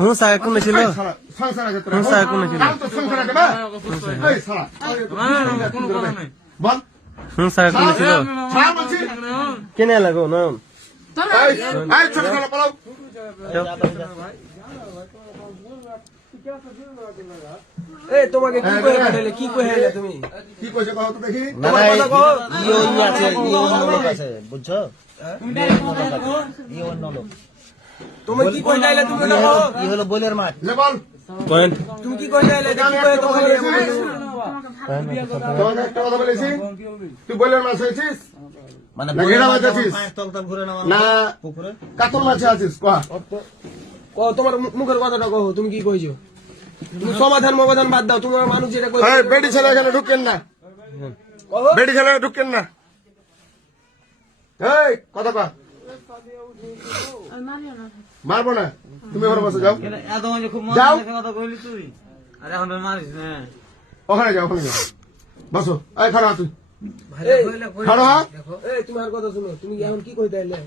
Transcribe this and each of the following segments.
হুঁসা কোন ছিল হুঁসা কোন ছিল হুঁসা কোন ছিল কেনে লাগো না তোমাকে কি কয়ে পাঠাইলে কি কয়ে আইলে তুমি কি কইছো কও তো দেখি তোমার কথা কও ইও আছে ইও লোক আছে বুঝছো ইও অন্য লোক তুমি কি কইতে আইলে তুমি না কও ই হলো বলের মাঠ লে বল পয়েন্ট তুমি কি কইতে আইলে কি কয়ে তোমাকে তোমাকে একটা কথা বলেছি তুই বলের মাছ হইছিস মানে বলের মাছ আছিস তলতল ঘুরে না পুকুরে কাতল মাছ আছিস কও তোমার মুখের কথাটা কও তুমি কি কইছো তুমি সমাধান বাদ দাও তোমার মানুষ যেটা কই বেটি ছেলে এখানে ঢুকেন না বেটি ছেলে ঢুকেন না এই কথা কও মারবো না তুমি ওর পাশে যাও যাও কথা কইলি তুই আরে এখন মারিস না ওখানে যাও বসো এই খাড়া তুই খাড়া দেখো এই তোমার কথা শুনো তুমি এখন কি কইতে আইলে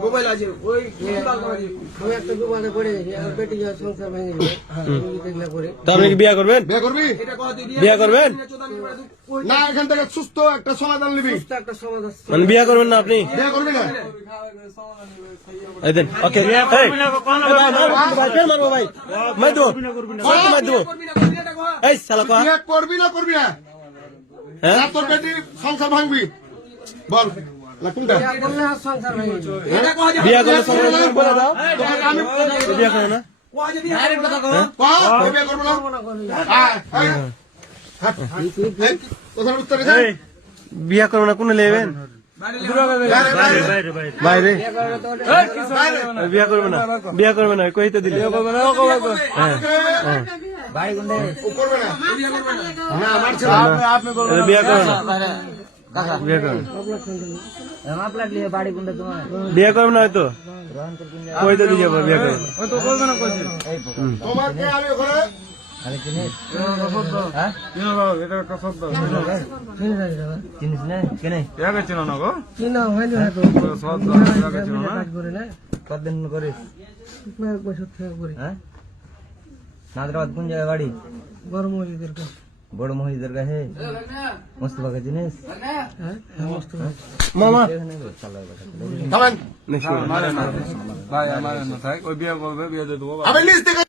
মোবাইল আছে ওই একটা দোকানে পড়ে বেটি সংসার ভেঙে আপনি কি বিয়ে করবেন বিয়ে করবেন না এখান থেকে সুস্থ একটা সমাধান নিবি মানে বিয়ে করবেন না আপনি বিয়ে করবি না ওকে মারবো ভাই মার দেবো মার দেবো এই শালা করবি না হ্যাঁ তোর বেটি সংসার ভাঙবি বল না কোনটা বিয়া করলে সংসার বলে দাও আমি বিয়া করে না আরে কথা কও বিয়া করব না কথার উত্তর দে বিয়া করব না কোন নেবেন বাইরে বিয়া করবে না কইতে দিলে ভাই গুন্ডে করবে না না আমার ছেলে আপনি বলবেন বিয়া করবে না বিয়া করবে বিয়া করবে না হয়তো কইতে দিয়ে যাবো বিয়া করবে তো করবে না কইছে তোমাকে আমি ওখানে আরে জিনিস হ্যাঁ কিনো বাবা এটা একটা শব্দ জিনিস না কেনে ইয়াকে চিনো না গো চিনো হইলো না তো শব্দ ইয়াকে চিনো না কাজ করে না কতদিন করিস এক বছর থেকে করি হ্যাঁ নাদরাবাদ কোন জায়গা বাড়ি বড় মসজিদের কাছে বড় মসজিদের কাছে মোস্তফা জিনিস হ্যাঁ মোস্তফা মামা থামেন ভাই আমার না থাক ওই বিয়ে করবে বিয়ে দিয়ে দেবো